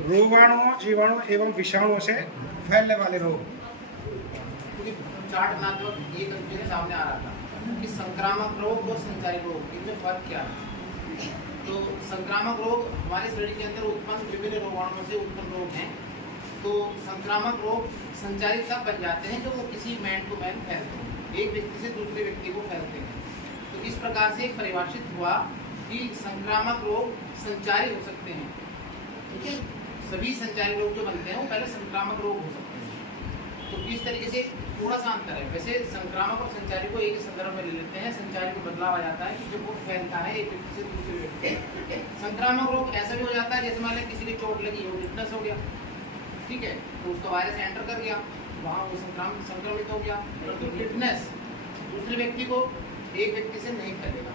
रोगाणुओं, जीवाणु एवं विषाणुओं से फैलने वाले रोग। चार्ट बनाते वक्त ये कंफ्यूजन सामने आ रहा था कि संक्रामक रोग और संचारी रोग इनमें फर्क क्या है। तो संक्रामक रोग हमारे शरीर के अंदर उत्पन्न विभिन्न रोगाणुओं से उत्पन्न रोग हैं। तो संक्रामक रोग संचारित तब बन जाते हैं जब वो किसी मैन टू मैन फैलते हैं, एक व्यक्ति से दूसरे व्यक्ति को फैलते हैं। तो इस प्रकार से परिभाषित हुआ कि संक्रामक रोग संचारी हो सकते हैं। ठीक है, सभी संचारी रोग जो बनते हैं वो पहले संक्रामक रोग हो सकते हैं। तो इस तरीके से थोड़ा सा अंतर है। वैसे संक्रामक और संचारी को एक ही संदर्भ में ले लेते हैं। संचारी को बदलाव आ जाता है कि जब वो फैलता है एक व्यक्ति से दूसरे व्यक्ति। संक्रामक रोग ऐसा भी हो जाता है जैसे मान लें किसी की चोट लगी हो, टिटनेस हो गया, ठीक है, तो उसका वायरस एंटर कर गया, वहाँ वो संक्रमित हो गया, तो टिटनेस दूसरे व्यक्ति को एक व्यक्ति से नहीं फैलेगा।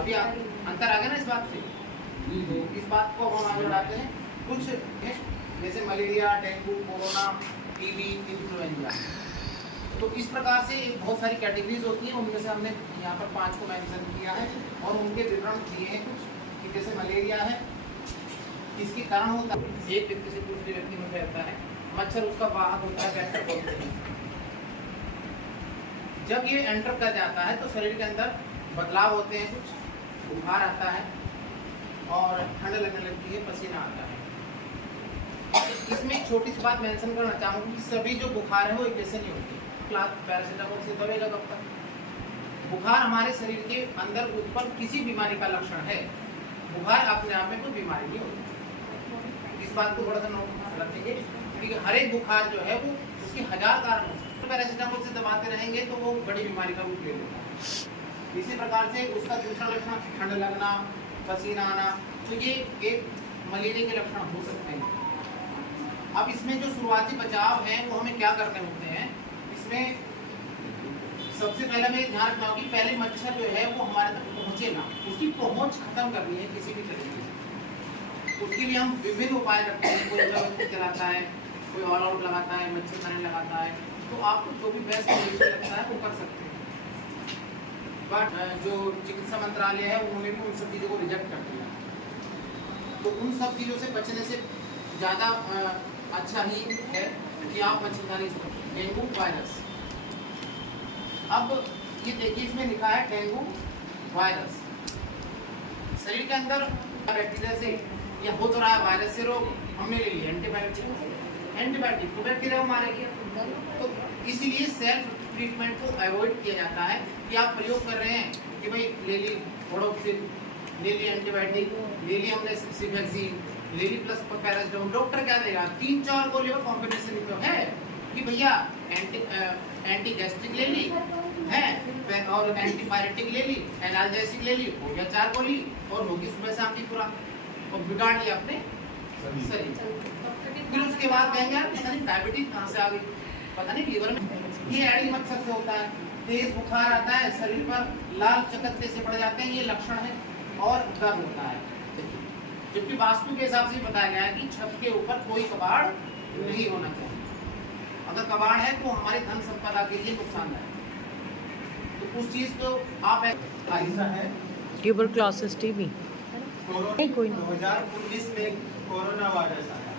अभी आप अंतर आ गया ना इस बात से। तो इस बात को हम आगे बढ़ाते हैं। कुछ है जैसे malaria, dengue, corona, TB, influenza. तो इस प्रकार से बहुत सारी कैटेगरीज होती हैं। उनमें से हमने यहाँ पर 5 को मेंशन किया है और उनके विवरण दिए हैं कुछ कि जैसे मलेरिया है, इसके कारण होता है एक व्यक्ति से दूसरे व्यक्ति में फैलता है। मच्छर उसका वाहक होता है, वेक्टर बोलते हैं। जब ये एंटर कर जाता है तो शरीर के अंदर बदलाव होते हैं, कुछ बुखार आता है और ठंड लगने लगती है, पसीना आता है। इसमें एक छोटी सी बात मेंशन करना चाहूँगी कि सभी जो बुखार है वो एक जैसे नहीं होती। क्लास पैरासीटामोल से दबेगा कब तक? बुखार हमारे शरीर के अंदर उत्पन्न किसी बीमारी का लक्षण है। बुखार अपने आप में कोई बीमारी नहीं होती। इस बात को थोड़ा सा नोट रखेंगे क्योंकि हर एक बुखार जो है वो उसके 1000 कारण हो सकते हैं। पैरासीटामोल से दबाते रहेंगे तो वो बड़ी बीमारी का रूप ले लेता है। इसी प्रकार से उसका दूसरा लक्षण ठंड लगना, पसीना आना, तो ये एक मलेरिया के लक्षण हो सकते हैं। अब इसमें जो शुरुआती बचाव है वो हमें क्या करने होते हैं। इसमें सबसे पहले मैं ध्यान रखना होगा कि पहले मच्छर जो है वो हमारे तक पहुँचे ना, उसकी पहुँच खत्म करनी है किसी भी तरीके से। उसके लिए हम विभिन्न उपाय करते हैं। कोई अगरबत्ती चलाता है, कोई ऑल आउट लगाता है, मच्छरदानी लगाता है। तो आपको जो भी बेस्ट लगता है वो कर सकते हैं। बट जो चिकित्सा मंत्रालय है उन्होंने भी उन सब चीज़ों को रिजेक्ट कर दिया। तो उन सब चीज़ों से बचने से ज़्यादा अच्छा ही है कि आप मच्छरदानी से बचें। डेंगू वायरस, अब ये देखिए इसमें लिखा है डेंगू वायरस। शरीर के अंदर बैक्टीरिया से या हो तो रहा है वायरस से रोग, हमने ले लिया एंटीबायोटिक तो बैक्टीरिया को मारेगी। तो इसीलिए सेल्फ ट्रीटमेंट को अवॉइड किया जाता है कि आप प्रयोग कर रहे हैं कि भाई ले ली थोड़ोक्सिन, ले ली एंटीबायोटिक, ले ली हमने सिवैक्सीन, ले ली प्लस पैरासिटामोल। डॉक्टर क्या देगा? 3-4 गोलियों का कॉम्बिनेशन तो है कि भैया एंटी गैस्ट्रिक ले ली है और एंटीपायरेटिक ले ली, एनाल्जेसिक ले ली, हो गया 4 गोली और होगी सुबह शाम की पूरा और बिगाड़ लिया अपने शरीर। फिर उसके बाद कहेंगे यार पता नहीं डायबिटीज कहाँ से आ गई, पता नहीं लीवर में। ये एडी मच्छर से होता है। तेज बुखार आता है, शरीर पर लाल चकत्ते से पड़ जाते हैं, ये लक्षण है। और दर्द होता है, जबकि वास्तु के हिसाब से बताया गया है कि छत के ऊपर कोई कबाड़ नहीं होना चाहिए। अगर कबाड़ है तो हमारी धन संपदा के लिए नुकसानदायक। तो उस चीज को आप ऐसा है ट्यूबरक्लोसिस टीबी नहीं कोई 2019 में कोरोना वायरस आया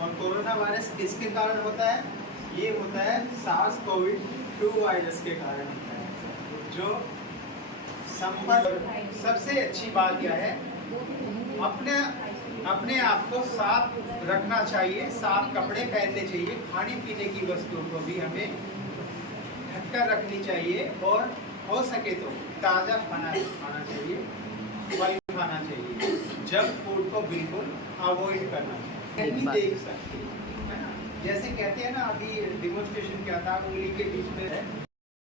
और कोरोना वायरस किसके कारण होता है? ये होता है SARS-CoV-2 वायरस के कारण होता है। जो संपर्क, सबसे अच्छी बात यह है अपने आप को साफ रखना चाहिए, साफ कपड़े पहनने चाहिए, खाने पीने की वस्तुओं को भी हमें ढककर रखनी चाहिए और हो सके तो ताज़ा खाना खाना चाहिए, फल खाना चाहिए। जंक फूड को बिल्कुल अवॉइड करना चाहिए। भी देख सकते हैं, जैसे कहते हैं ना, अभी डिमोन्स्ट्रेशन क्या था, उंगली के बीच में है